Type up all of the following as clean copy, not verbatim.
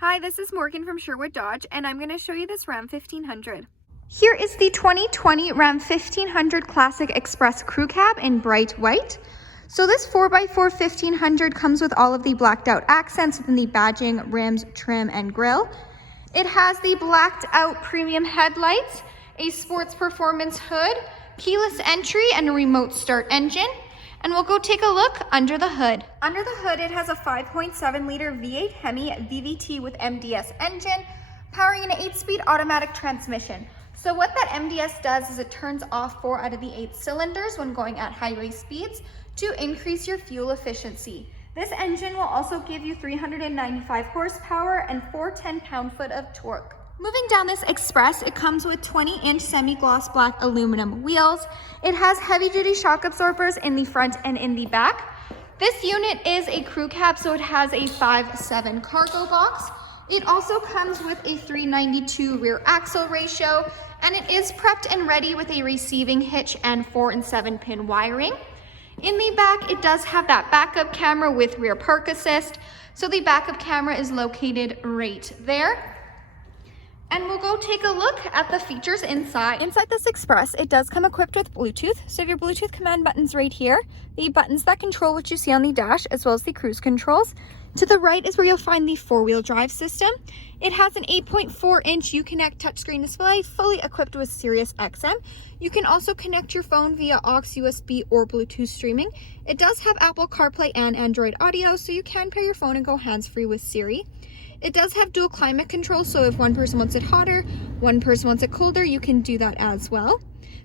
Hi, this is Morgan from Sherwood Dodge, and I'm going to show you this Ram 1500. Here is the 2020 Ram 1500 Classic Express Crew Cab in bright white. So this 4x4 1500 comes with all of the blacked out accents within the badging, rims, trim, and grille. It has the blacked out premium headlights, a sports performance hood, keyless entry, and a remote start engine. And we'll go take a look under the hood. Under the hood, it has a 5.7 liter V8 Hemi VVT with MDS engine, powering an 8-speed automatic transmission. So what that MDS does is it turns off 4 out of the 8 cylinders when going at highway speeds to increase your fuel efficiency. This engine will also give you 395 horsepower and 410 pound-foot of torque. Moving down this Express, it comes with 20-inch semi-gloss black aluminum wheels. It has heavy-duty shock absorbers in the front and in the back. This unit is a crew cab, so it has a 5'7" cargo box. It also comes with a 392 rear axle ratio, and it is prepped and ready with a receiving hitch and 4 and 7 pin wiring. In the back, it does have that backup camera with rear park assist. So the backup camera is located right there. And we'll go take a look at the features inside. Inside this Express, it does come equipped with Bluetooth. So you have your Bluetooth command buttons right here, the buttons that control what you see on the dash, as well as the cruise controls. To the right is where you'll find the 4-wheel drive system. It has an 8.4-inch Uconnect touchscreen display, fully equipped with Sirius XM. You can also connect your phone via aux, USB, or Bluetooth streaming. It does have Apple CarPlay and Android Audio, so you can pair your phone and go hands-free with Siri. It does have dual climate control, so if one person wants it hotter, one person wants it colder, you can do that as well.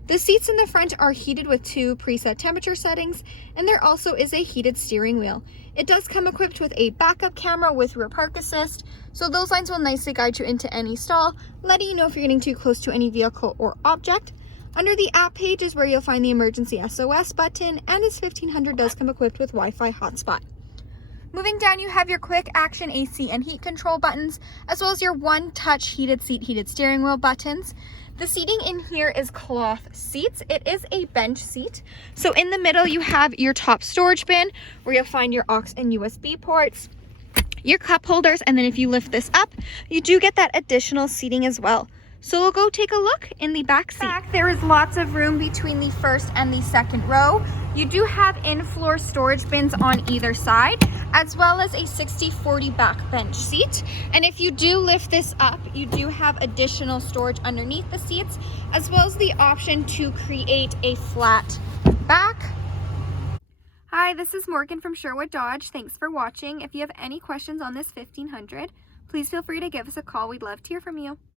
The seats in the front are heated with 2 preset temperature settings, and there also is a heated steering wheel. It does come equipped with a backup camera with rear park assist, so those lines will nicely guide you into any stall, letting you know if you're getting too close to any vehicle or object. Under the app page is where you'll find the emergency SOS button, and this 1500 does come equipped with Wi-Fi hotspot. Moving down, you have your quick action AC and heat control buttons, as well as your one-touch heated seat, heated steering wheel buttons. The seating in here is cloth seats. It is a bench seat. So in the middle, you have your top storage bin, where you'll find your aux and USB ports, your cup holders, and then if you lift this up, you do get that additional seating as well. So we'll go take a look in the back seat. There is lots of room between the first and the second row. You do have in-floor storage bins on either side, as well as a 60/40 back bench seat. And if you do lift this up, you do have additional storage underneath the seats, as well as the option to create a flat back. Hi, this is Morgan from Sherwood Dodge. Thanks for watching. If you have any questions on this 1500, please feel free to give us a call. We'd love to hear from you.